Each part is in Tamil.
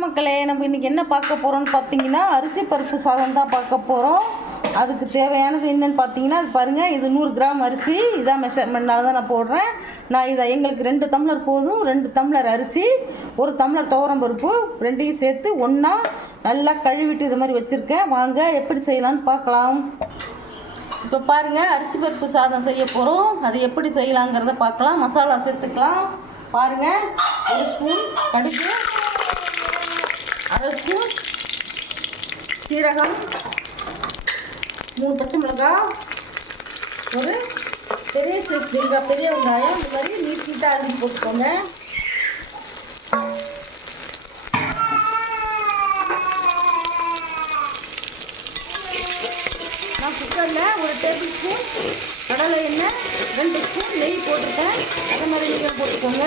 வணக்கம் மக்களே. நம்ம இன்றைக்கி என்ன பார்க்க போகிறோம்னு பார்த்தீங்கன்னா அரிசி பருப்பு சாதம் தான் பார்க்க போகிறோம். அதுக்கு தேவையானது என்னென்னு பார்த்தீங்கன்னா அது பாருங்கள், இது 100 கிராம் அரிசி. இதான் மெஷர்மெண்ட்னால தான் நான் போடுறேன். நான் இதை எங்களுக்கு 2 டம்ளர் போதும். 2 டம்ளர் அரிசி, 1 டம்ளர் துவரம் பருப்பு, ரெண்டையும் சேர்த்து ஒன்றா நல்லா கழுவிட்டு இது மாதிரி வச்சுருக்கேன். வாங்க எப்படி செய்யலான்னு பார்க்கலாம். இப்போ பாருங்கள், அரிசி பருப்பு சாதம் செய்ய போகிறோம். அது எப்படி செய்யலாங்கிறத பார்க்கலாம். மசாலா சேர்த்துக்கலாம். பாருங்கள், 1 ஸ்பூன் கடுகு, 1/2 ஸ்பூன் சீரகம், 3 பச்சை மிளகாய், ஒரு பெரிய சைஸ் பெரிய வெங்காயம் இந்த மாதிரி நீட்டாக அரிஞ்சு போட்டுக்கோங்க. நான் குக்கரில் 1 டேபிள் ஸ்பூன் கடலை எண்ணெய், 2 ஸ்பூன் நெய் போட்டுருக்கேன். அதே மாதிரி நீங்கள் போட்டுக்கோங்க.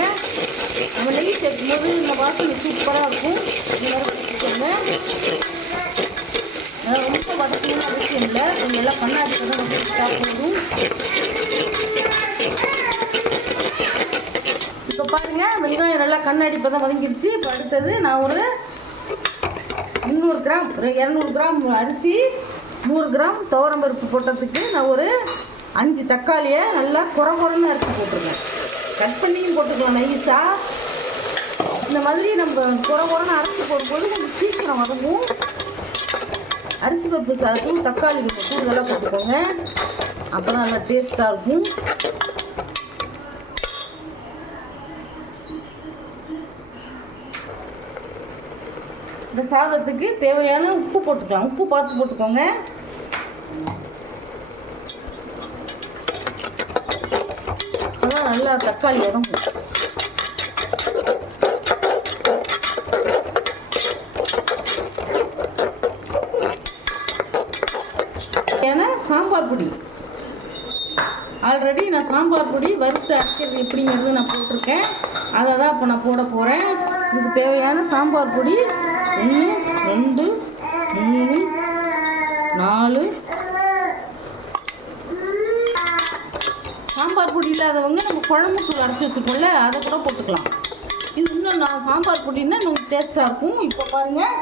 நம்ம நெய் சேர்க்கும் போது இந்த வாசனை சூப்பராக இருக்கும். இந்த மாதிரி வச்சுக்கோங்க. ரொம்ப வதக்கணும்னு அவசியம் இல்லை. கொஞ்சம் எல்லாம் கண்ணாடி தான் வச்சுக்கிட்டா போதும். இப்போ பாருங்கள், வெங்காயம் நல்லா கண்ணாடி இப்போ தான் வதங்கிடுச்சு. இப்போ அடுத்தது நான் ஒரு 200 கிராம் அரிசி, 100 கிராம் துவரம் பருப்பு போட்டதுக்கு நான் ஒரு 5 தக்காளியை நல்லா குறன்னு அரைச்சி போட்டுருக்கேன். கட் பண்ணியும் போட்டுக்கலாம் நைஸாக. இந்த மாதிரி நம்ம குறன்னு அரைச்சி போடும்போது கொஞ்சம் சீக்கிரம் வதங்கும். அரிசி பருப்பு சாதத்துக்கும் தக்காளி கூடுதலாக போட்டுக்கோங்க. அப்போ தான் நல்லா டேஸ்ட்டாக இருக்கும். இந்த சாதத்துக்கு தேவையான உப்பு போட்டுக்கலாம். உப்பு பார்த்து போட்டுக்கோங்க. அதான் நல்லா தக்காளி இறங்கும். ஏன்னா சாம்பார் பொடி ஆல்ரெடி நான் சாம்பார் பொடி வறுத்து அரைக்கிறது எப்படிங்கிறது நான் போட்டிருக்கேன். அதை தான் இப்போ நான் போட போகிறேன். இதுக்கு தேவையான சாம்பார் பொடி 1, 2, 3, 4. சாம்பார் பொடி இல்லாதவங்க நம்ம குழம்பு தூள் அரைச்சி வச்சுருக்கோம்ல, அதை கூட போட்டுக்கலாம். இது இன்னும் நான் சாம்பார் பொடின்னா இன்னும் டேஸ்ட்டாக இருக்கும். இப்போ பாருங்கள்,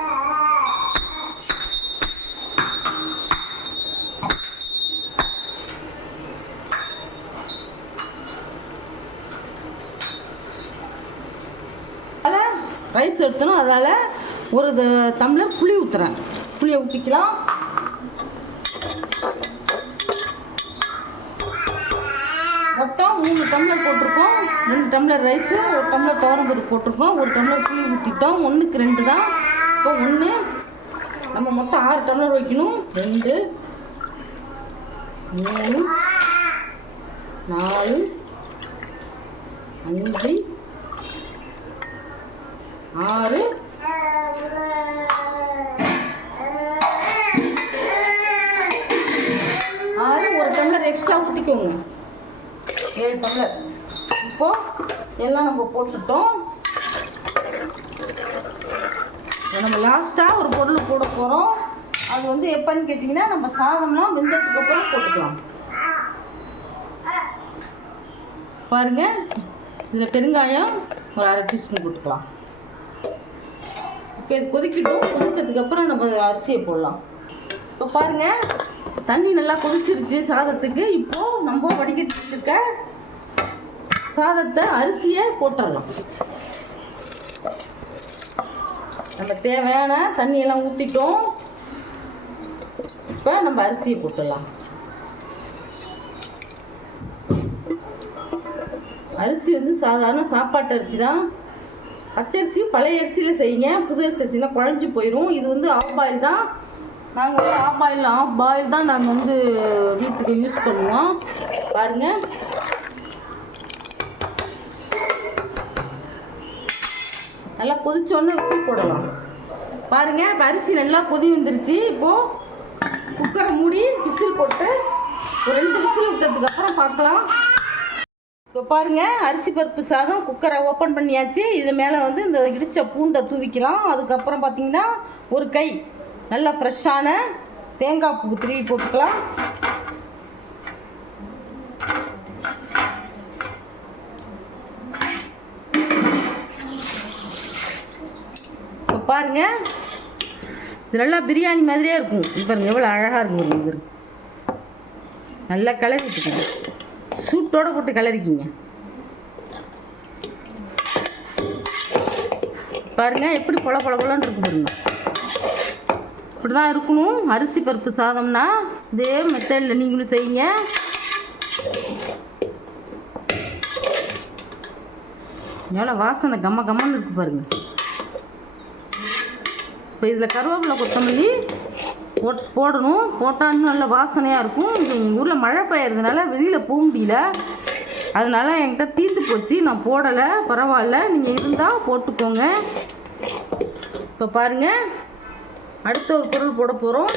ரைஸ் எடுத்தணும். அதால் 1 டம்ளர் புளி ஊற்றுறேன். புளியை ஊற்றிக்கலாம். மொத்தம் 3 டம்ளர் போட்டிருக்கோம். 2 டம்ளர் ரைஸு, 1 டம்ளர் துவரம் பருப்பு போட்டிருக்கோம். 1 டம்ளர் புளி ஊற்றிட்டோம். 1க்கு 2 தான். இப்போ 1 நம்ம மொத்தம் 6 டம்ளர் வைக்கணும். 2, 3, 4, 5, 6. 1 டம்ளர் எக்ஸ்ட்ரா ஊற்றிக்கோங்க. 7 டம்ளர். இப்போது எல்லாம் நம்ம போட்டுட்டோம். நம்ம லாஸ்ட்டாக ஒரு பொருள் போட போகிறோம். அது வந்து எப்போன்னு கேட்டிங்கன்னா நம்ம சாதம்லாம் வெந்ததுக்கு அப்புறம் போட்டுக்கலாம். பாருங்கள், இதில் பெருங்காயம் ஒரு 1/2 டீஸ்பூன் போட்டுக்கலாம். இப்போ இது கொதிக்கிட்டோம். கொதிச்சதுக்கப்புறம் நம்ம அரிசியை போடலாம். இப்போ பாருங்கள், தண்ணி நல்லா கொதிச்சிருச்சு சாதத்துக்கு. இப்போது நம்ம வடிகட்டி இருக்க சாதத்தை அரிசியை போட்டுடலாம். நம்ம தேவையான தண்ணியெல்லாம் ஊற்றிட்டோம். இப்போ நம்ம அரிசியை போட்டுடலாம். அரிசி வந்து சாதாரண சாப்பாட்டு அரிசி தான். பச்சரிசி பழைய அரிசியில் செய்யுங்க. புது அரிசினா குழஞ்சி போயிடும். இது வந்து ஆஃப் பாயில் தான். நாங்கள் வந்து ஆஃப் பாயில் தான் நாங்கள் வந்து வீட்டுக்கு யூஸ் பண்ணுவோம். பாருங்கள், நல்லா கொதிச்சோன்னு விசில் போடலாம். பாருங்கள், இப்போ அரிசி நல்லா கொதி வந்துருச்சு. இப்போது குக்கரை மூடி விசில் போட்டு ஒரு 2 விசில் விட்டதுக்கப்புறம் பார்க்கலாம். இப்போ பாருங்கள், அரிசி பருப்பு சாதம் குக்கரை ஓப்பன் பண்ணியாச்சு. இது மேலே வந்து இந்த இடித்த பூண்டை தூவிக்கலாம். அதுக்கப்புறம் பார்த்திங்கன்னா ஒரு கை நல்லா ஃப்ரெஷ்ஷான தேங்காய் பூ திருவி போட்டுக்கலாம். பாருங்கள், இது நல்லா பிரியாணி மாதிரியே இருக்கும். இது பாருங்கள் எவ்வளோ அழகாக இருக்கும் பாருங்க. இது நல்லா கிளறி விட்டுக்கோங்க, சூட்டோடு போட்டு கிளறிக்கிங்க. பாருங்கள் எப்படி பொல பொலன்னு இருக்கு பாருங்க. இப்படி தான் இருக்கணும் அரிசி பருப்பு சாதம்னா. இதே மெத்தடில் நீங்களும் செய்யுங்க. எவ்வளோ வாசனை கம்மன்னு இருக்கு பாருங்க. இப்போ இதில் கருவேப்பிலை கொத்தமல்லி போடணும். போட்டாலும் நல்ல வாசனையாக இருக்கும். இங்கே எங்கள் ஊரில் மழை பெய்யறதுனால வெளியில் போக முடியல, அதனால் என்கிட்ட தீர்த்து போச்சு, நான் போடலை. பரவாயில்ல, நீங்கள் இருந்தால் போட்டுக்கோங்க. இப்போ பாருங்கள், அடுத்த ஒரு பொருள் போட போகிறோம்.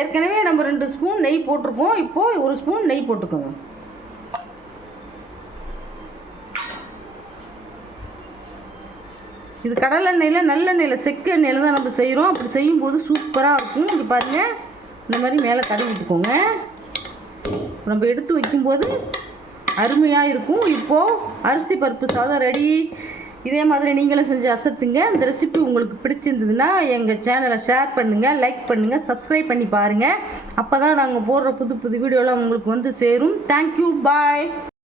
ஏற்கனவே நம்ம 2 ஸ்பூன் நெய் போட்டிருப்போம். இப்போது 1 ஸ்பூன் நெய் போட்டுக்கோங்க. இது கடலெண்ணெயில் நல்லெண்ணெயில் செக்கு எண்ணெயில் தான் நம்ம செய்கிறோம். அப்படி செய்யும்போது சூப்பராக இருக்கும். இது பாருங்கள், இந்த மாதிரி மேலே தடவி விட்டுக்கோங்க. நம்ம எடுத்து வைக்கும்போது அருமையாக இருக்கும். இப்போது அரிசி பருப்பு சாதம் ரெடி. இதே மாதிரி நீங்களும் செஞ்சு அசத்துங்க. இந்த ரெசிபி உங்களுக்கு பிடிச்சிருந்ததுன்னா எங்கள் சேனலை ஷேர் பண்ணுங்கள், லைக் பண்ணுங்கள், சப்ஸ்கிரைப் பண்ணி பாருங்கள். அப்போ தான் நாங்கள் போடுற புது வீடியோலாம் உங்களுக்கு வந்து சேரும். தேங்க்யூ, பாய்.